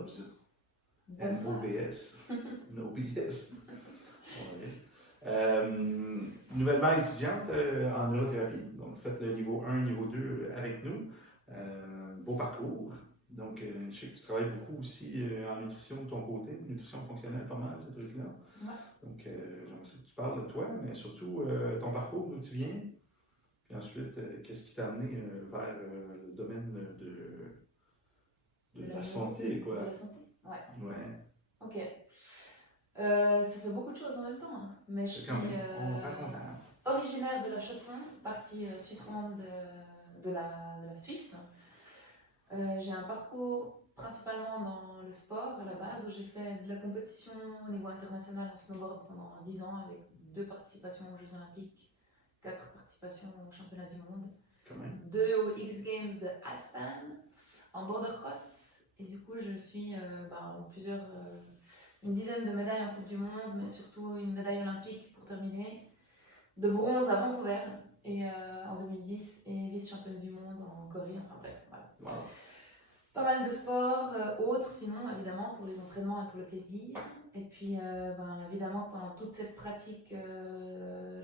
Nobs. Bonne soirée. NOBS. NOBS. Ouais. Nouvellement étudiante en neurothérapie, donc faites le niveau 1, niveau 2 avec nous. Beau parcours. Donc, je sais que tu travailles beaucoup aussi en nutrition de ton côté, nutrition fonctionnelle, pas mal, ces trucs-là. Ouais. Donc, j'aimerais que tu parles de toi, mais surtout ton parcours, d'où tu viens. Puis ensuite, qu'est-ce qui t'a amené vers le domaine de la santé, quoi. De la santé, ouais. Ouais. Ok. Ça fait beaucoup de choses en même temps, hein. Mais je suis originaire de la Chaux-de-Fonds, partie suisse romande de la Suisse. J'ai un parcours principalement dans le sport à la base, où j'ai fait de la compétition au niveau international en snowboard pendant 10 ans, avec 2 participations aux Jeux Olympiques, 4 participations aux Championnats du Monde, 2 aux X Games de Aspen, en border cross, et du coup je suis une dizaine de médailles en Coupe du Monde, mais surtout une médaille olympique pour terminer, de bronze à Vancouver, et en 2010, et vice-championne du monde en Corée, enfin bref, voilà. Wow. Pas mal de sports, autres sinon, évidemment, pour les entraînements et pour le plaisir. Et puis, évidemment, pendant toute cette pratique,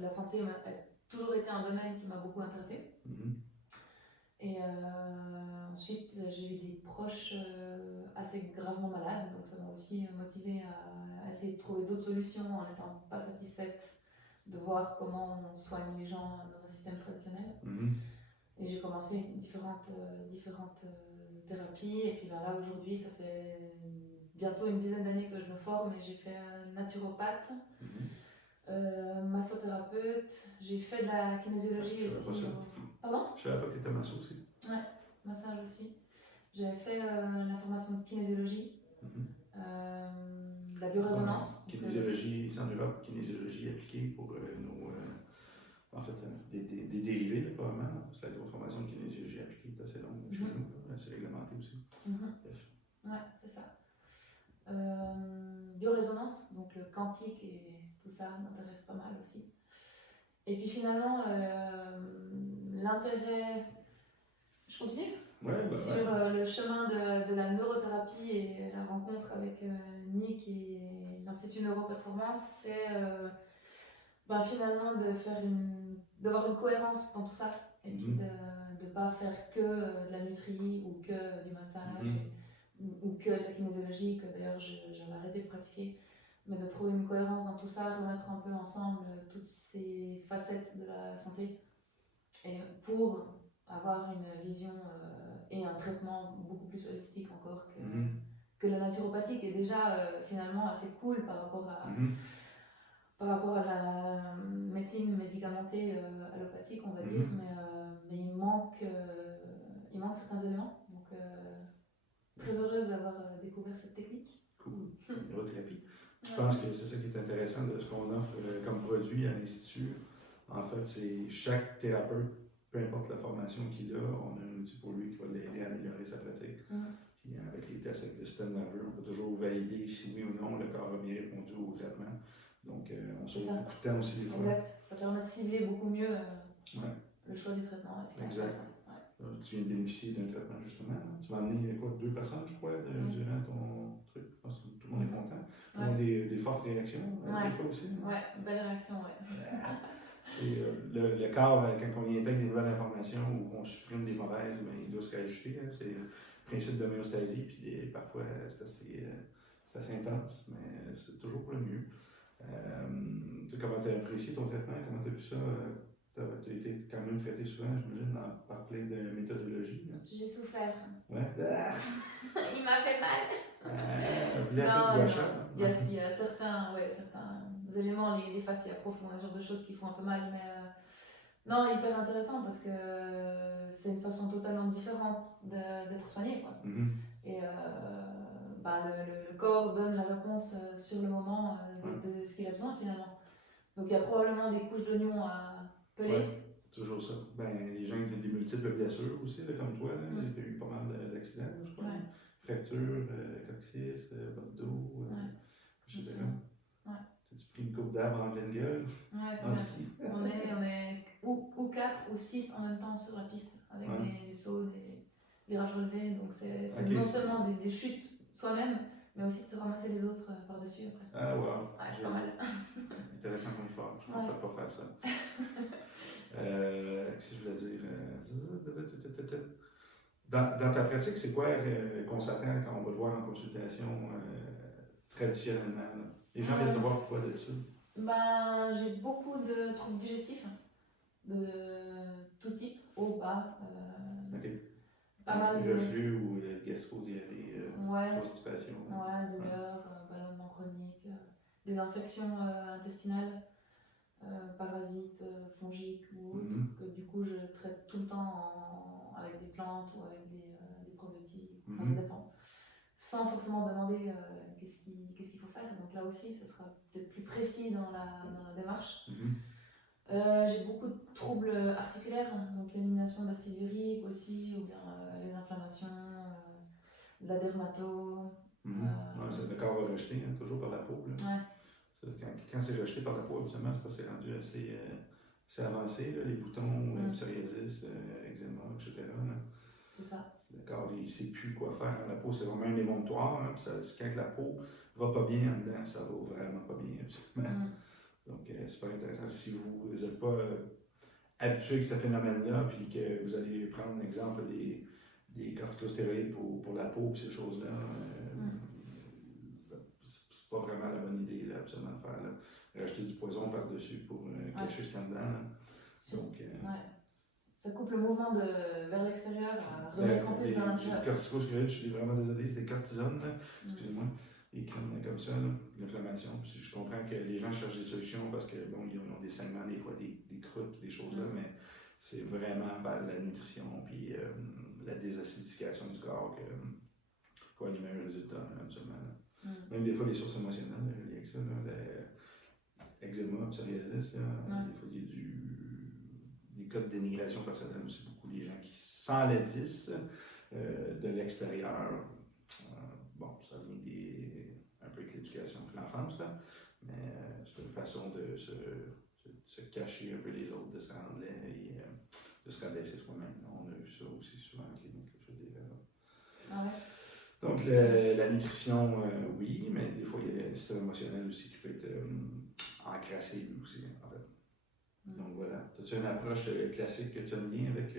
la santé a toujours été un domaine qui m'a beaucoup intéressée. Et ensuite, j'ai eu des proches assez gravement malades, donc ça m'a aussi motivée à essayer de trouver d'autres solutions en n'étant pas satisfaite de voir comment on soigne les gens dans un système traditionnel. Et j'ai commencé différentes thérapies, et puis là aujourd'hui ça fait bientôt une dizaine d'années que je me forme, et j'ai fait naturopathe, massothérapeute, j'ai fait de la kinésiologie aussi. Pardon ? Je savais pas que tu étais masso aussi. Ouais, massage aussi. J'avais fait la formation de kinésiologie, la biorésonance. Kinésiologie, c'est en Europe, kinésiologie appliquée pour nos. En fait, des dérivés, là, probablement. Parce que la grosse formation de kinésiologie appliquée est assez longue chez nous, c'est réglementé aussi. Ouais, c'est ça. Biorésonance, donc le quantique et tout ça m'intéresse pas mal aussi. Et puis finalement, l'intérêt. Je continue ? Sur le chemin de la neurothérapie et la rencontre avec Nick et l'Institut Neuroperformance, c'est finalement d'avoir une cohérence dans tout ça, et puis de ne pas faire que de la nutrie ou que du massage ou que de la kinésiologie, que d'ailleurs j'avais arrêté de pratiquer, mais de trouver une cohérence dans tout ça, remettre un peu ensemble toutes ces facettes de la santé, et pour avoir une vision et un traitement beaucoup plus holistique encore que la naturopathie, qui est déjà finalement assez cool par rapport à la médecine médicamentée allopathique, on va dire, mais il manque certains éléments. Donc très heureuse d'avoir découvert cette technique. Cool, neurothérapie. Je pense que c'est ça qui est intéressant de ce qu'on offre comme produit à l'Institut. En fait, c'est chaque thérapeute, peu importe la formation qu'il a, on a un outil pour lui qui va l'aider à améliorer sa pratique. Puis avec les tests avec le système nerveux, on peut toujours valider si oui ou non le corps a bien répondu au traitement. Donc, on sauve beaucoup de temps aussi des fois. Exact. Ça permet de cibler beaucoup mieux le choix du traitement. Exact. Tu viens de bénéficier d'un traitement justement. Tu m'as amené 2 personnes, je crois, durant ton truc. Je pense que tout le monde est content. On a des fortes réactions, des fois aussi. Belle réaction, Et le corps, quand on y intègre des nouvelles informations ou qu'on supprime des mauvaises, il doit se réajuster. C'est le principe d'homéostasie, puis parfois c'est assez intense, mais c'est toujours pour le mieux. Comment tu as apprécié ton traitement? Comment tu as vu ça? Tu as été quand même traité souvent, j'imagine, par plein de méthodologies. J'ai souffert. Ouais. Il m'a fait mal. Il y a certains éléments, les fascias profonds, ce genre de choses qui font un peu mal, mais non, hyper intéressant parce que c'est une façon totalement différente d'être soigné, quoi. Et le corps donne la réponse sur le moment de ce qu'il a besoin finalement. Donc il y a probablement des couches d'oignons à peler. Toujours ça. Les gens qui ont des multiples blessures aussi, là, comme toi, tu as eu pas mal d'accidents, je crois. Fractures, coccyx, bas de dos, etc. As-tu pris une coupe d'arbre en pleine gueule? En ski? On est ou 4 ou 6 en même temps sur la piste, avec des sauts, des virages relevés. Donc c'est non seulement des chutes soi-même, mais aussi de se ramasser les autres par-dessus après. Ah, wow. Ouais, c'est pas mal. Intéressant comme sport. Je ne Ouais. peux pas faire ça. Qu'est-ce que je voulais dire? Dans ta pratique, c'est quoi qu'on s'attend quand on va te voir en consultation traditionnellement? Là? Les gens viennent te voir pourquoi d'habitude? Ben, j'ai beaucoup de troubles digestifs, de tout type, haut, bas. OK. Pas mal de. Reflux ou gastro-diarrhée, Ouais. constipation. Ouais, douleur, ballonnement chronique, des infections intestinales, parasites, fongiques ou autres, que du coup je traite tout le temps avec des plantes ou avec des probiotiques, enfin ça dépend. Sans forcément demander qu'est-ce qu'il faut faire. Donc là aussi, ça sera peut-être plus précis dans la démarche. J'ai beaucoup de troubles articulaires, donc l'élimination d'acide urique aussi, ou bien les inflammations, de la dermato. Ouais, le corps va rejeter, hein, toujours par la peau. Là. Ouais. Quand c'est rejeté par la peau, habituellement, c'est parce que c'est rendu assez avancé, là, les boutons, psoriasis, eczéma, etc. Là. C'est ça. Le corps, il ne sait plus quoi faire. La peau, c'est vraiment un émonctoire. Hein, quand la peau va pas bien en dedans, ça va vraiment pas bien. Donc, c'est super intéressant. Si vous n'êtes pas habitué avec ce phénomène-là, puis que vous allez prendre l'exemple des corticostéroïdes pour la peau et ces choses-là, c'est pas vraiment la bonne idée, là, absolument, de faire. Là. Rajouter du poison par-dessus pour cacher ce qu'il y a dedans. Là. Donc, ça coupe le mouvement vers l'extérieur, à remettre en plus vers l'intérieur. Les corticostéroïdes, je suis vraiment désolé, c'est cortisone, excusez-moi. Ils crament comme ça, l'inflammation. Je comprends que les gens cherchent des solutions parce que bon, ils ont des saignements, des fois des croûtes, des choses là, mais c'est vraiment la nutrition puis la désacidification du corps qu'on a les meilleurs résultats, absolument. Même des fois, les sources émotionnelles liées avec ça, l'eczéma, psoriasis, des fois, il y a des cas de dénigration personnelle aussi, beaucoup les gens qui s'enlaidissent de l'extérieur. Bon, ça vient un peu avec l'éducation de l'enfance, là, mais c'est une façon de se cacher un peu les autres, de se rendre laid et de se rabaisser soi-même. On a vu ça aussi souvent en clinique, je veux dire. Donc, la nutrition, oui, mais des fois, il y a le système émotionnel aussi qui peut être encrassé lui aussi, en fait. Donc voilà. As-tu une approche classique que tu aimes bien avec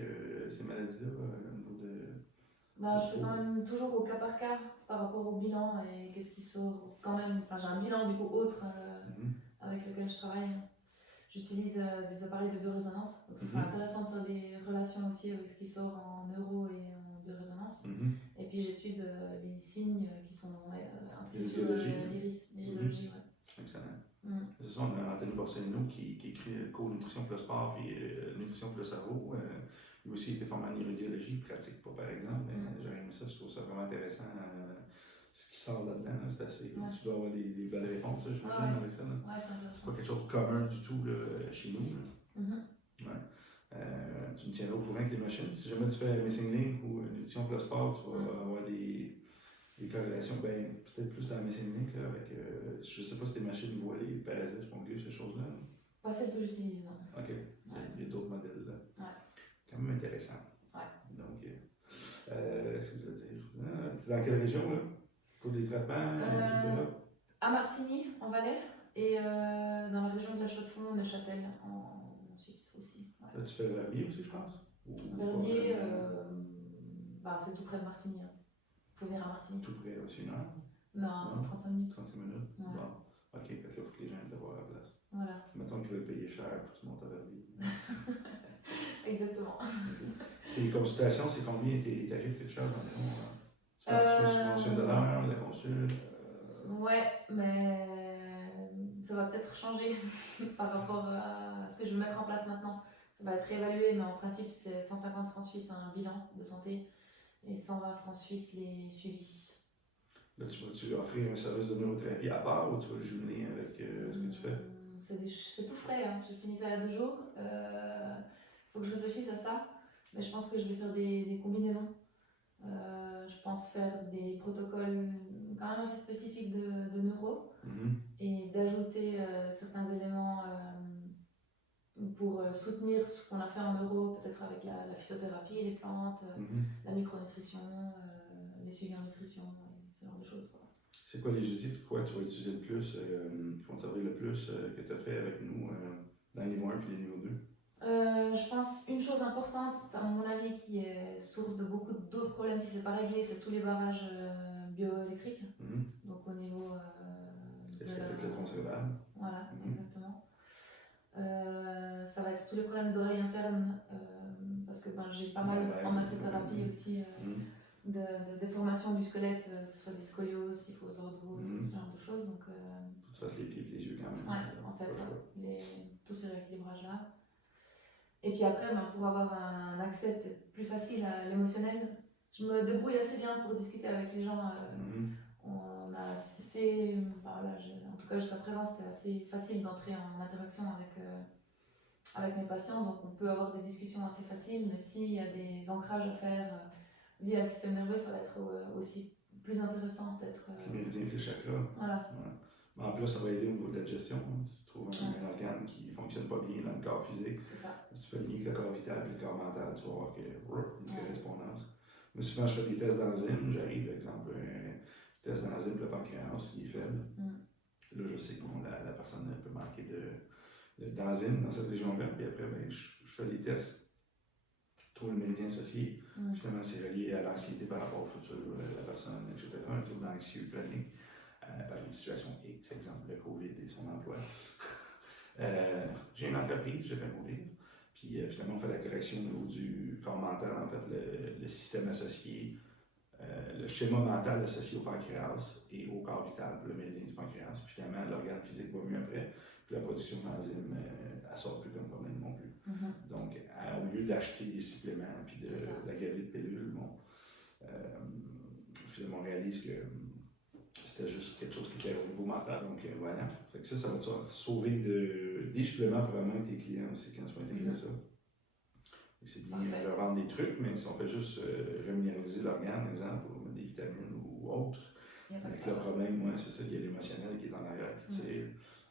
ces maladies-là, au niveau de... Je fais quand même toujours au cas par cas par rapport au bilan et qu'est-ce qui sort quand même. Enfin, j'ai un bilan du coup autre avec lequel je travaille. J'utilise des appareils de biorésonance. Donc, ce serait intéressant de faire des relations aussi avec ce qui sort en neuro et en biorésonance. Et puis, j'étude les signes qui sont inscrits sur l'iris, l'irologie. Excellent. C'est ça, on a Anthony Borsellino qui écrit co-nutrition plus sport et nutrition plus cerveau. Lui aussi, il était formé en iridologie, pratique pas par exemple. J'aurais aimé ça, je trouve ça vraiment intéressant. Ce qui sort là-dedans, là, c'est assez. Tu dois avoir des belles réponses, j'imagine, avec ça. C'est pas quelque chose de commun du tout là, chez nous. Tu me tiendras au courant avec les machines. Si jamais tu fais Missing Link ou nutrition plus sport, tu vas avoir des corrélations, peut-être plus dans la Missing Link, là, avec, je sais pas si tes machines voient les parasites, fungus, ces choses-là. Pas celle que j'utilise, non. OK. Il y a d'autres modèles là. Quand même intéressant. Donc, qu'est-ce que je veux dire? Dans quelle région, là? Pour des traitements, etc.? À Martigny, en Valais, et dans la région de la Chaux-de-Fonds, Neuchâtel, en Suisse aussi. Là, tu fais Verbier aussi, je pense? Verbier, c'est tout près de Martigny. Il faut venir à Martigny. Tout près, c'est une heure? Non, c'est 35 minutes. 35 minutes? Ouais. Bon. OK, fait que là, il faut que les gens aient de voir à la place. Voilà. Mettons qu'ils veulent payer cher pour que tu montes à Verbier. Exactement. Tes consultations, c'est combien tes tarifs que tu charges environ? Tu penses que tu penses sur $1, la consulte? Ouais, mais ça va peut-être changer par rapport à ce que je vais mettre en place maintenant. Ça va être évalué, mais en principe, c'est 150 francs suisses un bilan de santé et 120 francs suisses les suivis. Là, tu vas offrir un service de neurothérapie à part ou tu vas jumeler avec ce que tu fais? C'est tout frais, hein. J'ai fini ça il y a 2 jours. Faut que je réfléchisse à ça, mais je pense que je vais faire des combinaisons. Je pense faire des protocoles quand même assez spécifiques de neuro et d'ajouter certains éléments pour soutenir ce qu'on a fait en neuro, peut-être avec la phytothérapie, les plantes, la micronutrition, les suivis en nutrition, ce genre de choses. Quoi. C'est quoi les outils que tu vas utiliser le plus, qui vont te servir le plus, que tu as fait avec nous dans le niveau 1 et le niveau 2? Je pense une chose importante, à mon avis, qui est source de beaucoup d'autres problèmes si c'est pas réglé, c'est tous les barrages bioélectriques. Donc au niveau Est-ce que fait le tronc cérébral? Voilà, exactement. Ça va être tous les problèmes d'oreille interne, parce que j'ai pas mal en massothérapie aussi de déformation du squelette, que ce soit des scolioses, cyphose, lordose, ce genre de choses. Donc, faut que tu fasses les pieds et les yeux quand même. Ouais, en fait, tous ces rééquilibrages-là. Et puis après, pour avoir un accès peut-être plus facile à l'émotionnel, je me débrouille assez bien pour discuter avec les gens. On a assez, en tout cas jusqu'à présent, c'était assez facile d'entrer en interaction avec mes patients, donc on peut avoir des discussions assez faciles, mais s'il y a des ancrages à faire via le système nerveux, ça va être aussi plus intéressant peut-être. Les méridiens et les chakras. Voilà. Ouais. Mais en plus, ça va aider au niveau de la digestion. Si tu trouves un organe qui ne fonctionne pas bien dans le corps physique, si tu fais le lien avec le corps vital et le corps mental, tu vas voir qu'il y a une correspondance. Mais souvent, je fais des tests d'enzymes. J'arrive, par exemple, un test d'enzymes pour le pancréas, il est faible. Là, je sais que la personne peut manquer d'enzymes dans cette région-là. Puis après, je fais des tests. Je trouve le méridien associé. Justement, c'est relié à l'anxiété par rapport au futur de la personne, etc. Un trouble anxieux chronique par une situation X, exemple le COVID et son emploi. J'ai une entreprise, j'ai fait mourir. Puis finalement, on fait la correction au niveau du corps mental, en fait, le système associé, le schéma mental associé au pancréas et au corps vital pour le méridien du pancréas. Puis finalement, l'organe physique va mieux après. Puis la production d'enzymes, elle sort plus comme problème non plus. Donc, au lieu d'acheter des suppléments puis de la gaver de pilules, finalement, on réalise que c'était juste quelque chose qui était au niveau mental. Donc, voilà. Fait que ça va te sauver des suppléments probablement avec tes clients aussi quand tu vas intégrer ça. Et c'est bien de leur vendre des trucs, mais si on fait juste reminéraliser l'organe, par exemple, ou mettre des vitamines ou autre, avec le problème, c'est ça, il y a l'émotionnel qui est en arrière qui tire.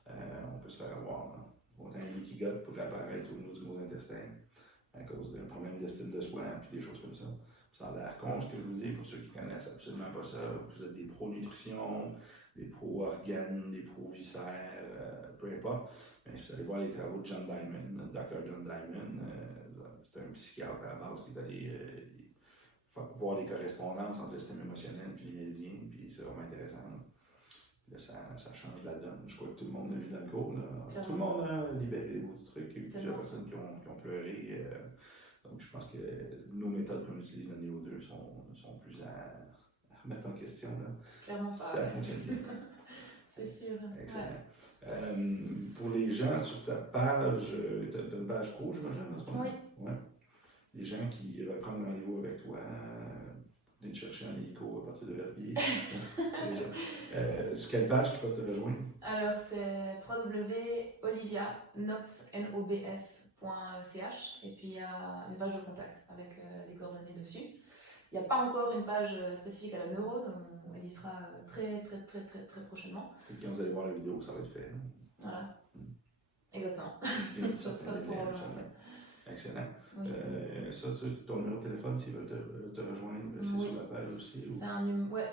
On peut se faire avoir. Autant un liquigote pourrait apparaître au niveau du gros intestin à cause d'un problème d'estime de soi puis des choses comme ça. Ça a l'air con ce que je vous dis, pour ceux qui ne connaissent absolument pas ça. Vous êtes des pro-nutrition, des pro-organes, des pro-viscères, peu importe. Mais si vous allez voir les travaux de John Diamond, Dr. John Diamond, c'est un psychiatre à la base qui est allé voir les correspondances entre le système émotionnel et les méridiens, puis c'est vraiment intéressant. Là, ça change la donne. Je crois que tout le monde a vu dans le cours. Tout le monde a libéré des beaux petits trucs. Il y a eu plusieurs personnes qui ont pleuré. Donc, je pense que nos méthodes qu'on utilise dans le niveau 2 sont plus à remettre en question. Là. Clairement pas. Ça fonctionne bien. C'est sûr. Excellent. Pour les gens sur ta page, tu as une page pro, j'imagine, en ce moment? Oui. Ouais. Les gens qui veulent prendre rendez-vous avec toi, venir te chercher en hélico à partir de Verbier. Sur quelle page qu'ils peuvent te rejoindre? Alors, c'est www.olivia.nobs.ch et puis il y a une page de contact avec les coordonnées dessus. Il n'y a pas encore une page spécifique à la neuro, donc elle y sera très prochainement. Peut-être quand vous allez voir la vidéo, ça va être fait. Voilà. Exactement. Ça sera pour excellent. Oui. Ça, ton numéro de téléphone, s'ils veulent te rejoindre, c'est sur la page aussi?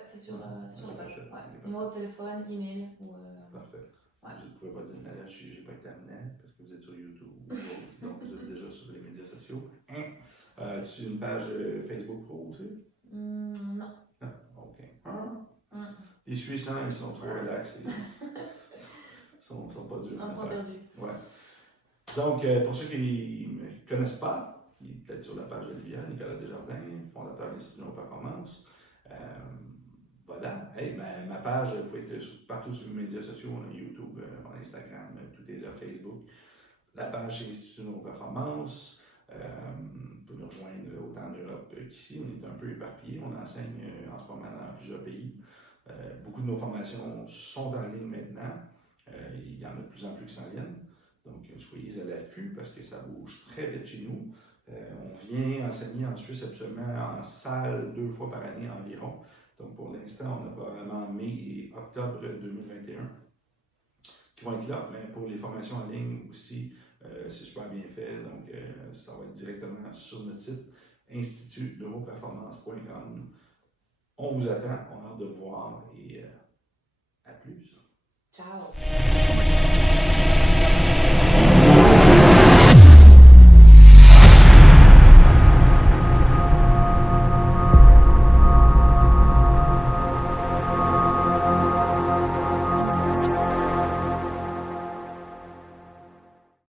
C'est sur la page. Numéro de téléphone, email. Parfait. Ouais. Vous ne pouvez pas dire, mais là, je n'ai pas été amené parce que vous êtes sur YouTube. Donc, vous êtes déjà sur les médias sociaux. Tu as une page Facebook Pro aussi? Non. Ah, OK. Les Suissans, ils sont trop relax. Ils sont pas durs à faire. Ouais. Donc, pour ceux qui ne connaissent pas, il est peut-être sur la page d'Olivia, Nicolas Desjardins, fondateur de l'Institut Neuroperformance. Voilà. Ma page, vous pouvez être partout sur les médias sociaux, YouTube, Instagram, tout est là, Facebook. La page c'est l'Institut Neuroperformance. Vous pouvez nous rejoindre autant en Europe qu'ici. On est un peu éparpillés. On enseigne en ce moment dans plusieurs pays. Beaucoup de nos formations sont en ligne maintenant. Il y en a de plus en plus qui s'en viennent. Donc, soyez à l'affût parce que ça bouge très vite chez nous. On vient enseigner en Suisse absolument en salle 2 fois par année environ. Donc, pour l'instant, on a probablement mai et octobre 2021 qui vont être là. Mais pour les formations en ligne aussi, c'est super bien fait. Donc, ça va être directement sur notre site institutneuroperformance.com. On vous attend, on a hâte de vous voir et à plus. Ciao!